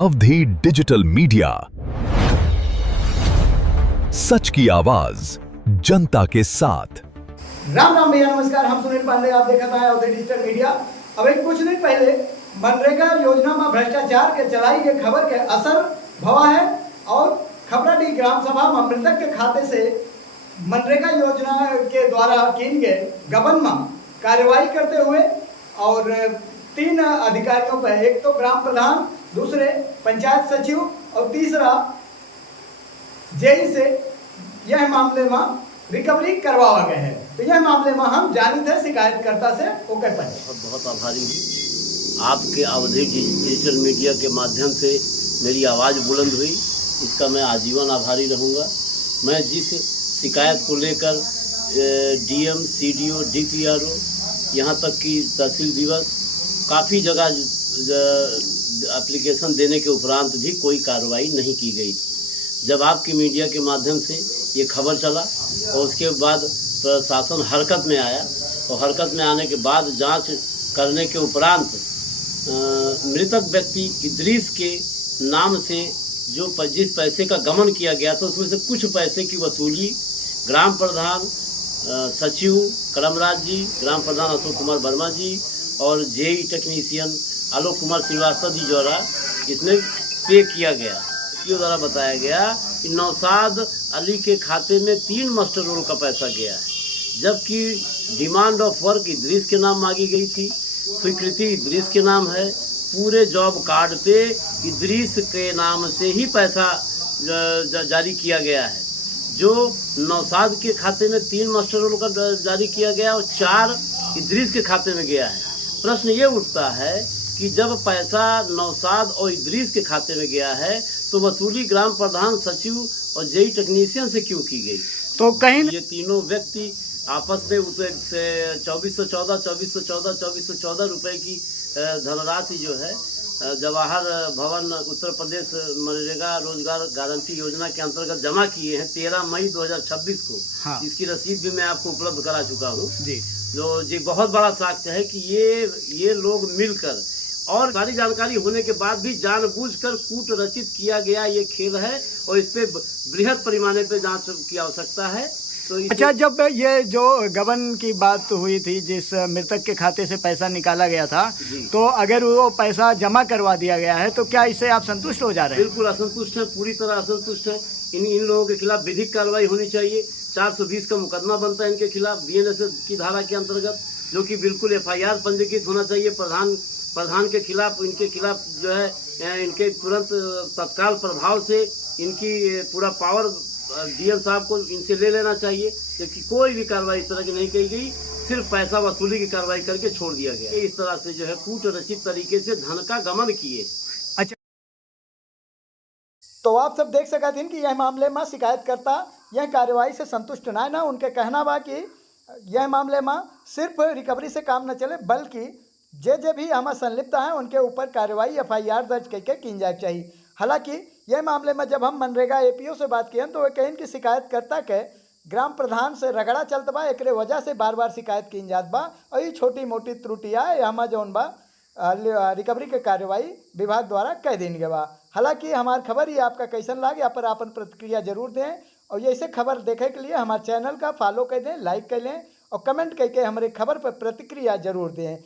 अवधि digital media, सच की आवाज जनता के साथ। राम राम भैया, नमस्कार। हम सुनील पांडे, आप देखा था अवधि डिजिटल मीडिया। अब एक कुछ दिन पहले मनरेगा योजना में भ्रष्टाचार के चलाई के खबर के असर भवा है और खपराडीह ग्राम सभा में मृतक के खाते से मनरेगा योजना के द्वारा किन गए गबन में कार्रवाई करते हुए और 3 अधिकारियों पर, एक तो ग्राम प्रधान, दूसरे पंचायत सचिव और तीसरा जेई से यह मामले में रिकवरी करवाया गया है। तो यह मामले में हम जानी थे शिकायतकर्ता से ओके पर बहुत आभारी हूँ। आपके अवधि डिजिटल मीडिया के माध्यम से मेरी आवाज़ बुलंद हुई, इसका मैं आजीवन आभारी रहूँगा। मैं जिस शिकायत को लेकर डीएम, सीडीओ, डीपीआरओ, यहाँ तक कि तहसील दिवस काफ़ी जगह एप्लीकेशन देने के उपरांत भी कोई कार्रवाई नहीं की गई थी। जब आपकी मीडिया के माध्यम से ये खबर चला और उसके बाद प्रशासन हरकत में आया और हरकत में आने के बाद जांच करने के उपरांत मृतक व्यक्ति इदरीस के नाम से जो जिस पैसे का गमन किया गया था उसमें से कुछ पैसे की वसूली ग्राम प्रधान, सचिव करमराज जी, ग्राम प्रधान अशोक कुमार वर्मा जी और जेई टेक्नीशियन आलोक कुमार श्रीवास्तव जी द्वारा इसमें पे किया गया। इसके द्वारा बताया गया कि नौशाद अली के खाते में 3 मास्टर रोल का पैसा गया है, जबकि डिमांड ऑफ वर्क इदरीस के नाम मांगी गई थी, स्वीकृति इदरीस के नाम है, पूरे जॉब कार्ड पे इदरीस के नाम से ही पैसा जारी किया गया है। जो नौशाद के खाते में 3 मास्टर रोल का जारी किया गया और 4 इदरीस के खाते में गया है। प्रश्न ये उठता है कि जब पैसा नौशाद और इदरीस के खाते में गया है तो वसूली ग्राम प्रधान, सचिव और जेई टेक्नीशियन से क्यों की गई? तो कहीं ये तीनों व्यक्ति आपस में 2414 रुपए की धनराशि जो है जवाहर भवन उत्तर प्रदेश मनरेगा रोजगार गारंटी योजना के अंतर्गत जमा किए हैं 13 मई 2026 को। हाँ। इसकी रसीद भी मैं आपको उपलब्ध करा चुका हूँ जी। जो जी बहुत बड़ा साक्ष्य है कि ये लोग मिलकर और सारी जानकारी होने के बाद भी जानबूझकर कूट रचित किया गया ये खेल है और इस पे बृहद पैमाने पे जांच की आवश्यकता है। तो अच्छा, जब ये जो गबन की बात हुई थी, जिस मृतक के खाते से पैसा निकाला गया था, तो अगर वो पैसा जमा करवा दिया गया है तो क्या इससे आप संतुष्ट हो जा रहे हैं? बिल्कुल असंतुष्ट है, पूरी तरह असंतुष्ट है। इन लोगों के खिलाफ विधिक कार्रवाई होनी चाहिए। 420 का मुकदमा बनता है इनके खिलाफ बीएनएस की धारा के अंतर्गत, जो कि बिल्कुल एफआईआर पंजीकृत होना चाहिए प्रधान के खिलाफ। इनके खिलाफ जो है इनके तुरंत तत्काल प्रभाव से इनकी पूरा पावर डीएम साहब को इनसे ले लेना चाहिए, जबकि कोई भी कार्रवाई इस तरह की नहीं की गई, सिर्फ पैसा वसूली की कार्रवाई करके छोड़ दिया गया। इस तरह से जो है कूट रचित तरीके से धन का गमन किए। अच्छा, तो आप सब देख सकते हैं कि यह मामले में शिकायतकर्ता यह कार्रवाई से संतुष्ट ना उनके कहना बा कि यह मामले में सिर्फ रिकवरी से काम न चले, बल्कि जे भी हम संलिप्त हैं उनके ऊपर कार्रवाई एफआईआर दर्ज करके की जाए चाहिए। हालांकि यह मामले में जब हम मनरेगा एपीओ से बात किए तो वे कहें कि शिकायतकर्ता के ग्राम प्रधान से रगड़ा चलत बा, एक वजह से बार बार शिकायत की जात बा और ये छोटी मोटी त्रुटियाँ हम जौन बा रिकवरी के कार्रवाई विभाग द्वारा कह देने के बा। हालांकि हमारी खबर ही आपका कैसन लागे, यहाँ पर अपन प्रतिक्रिया जरूर दें और ऐसे खबर देखे के लिए हमारे चैनल का फॉलो कर दें, लाइक कर लें और कमेंट करके हमारे खबर पर प्रतिक्रिया जरूर दें।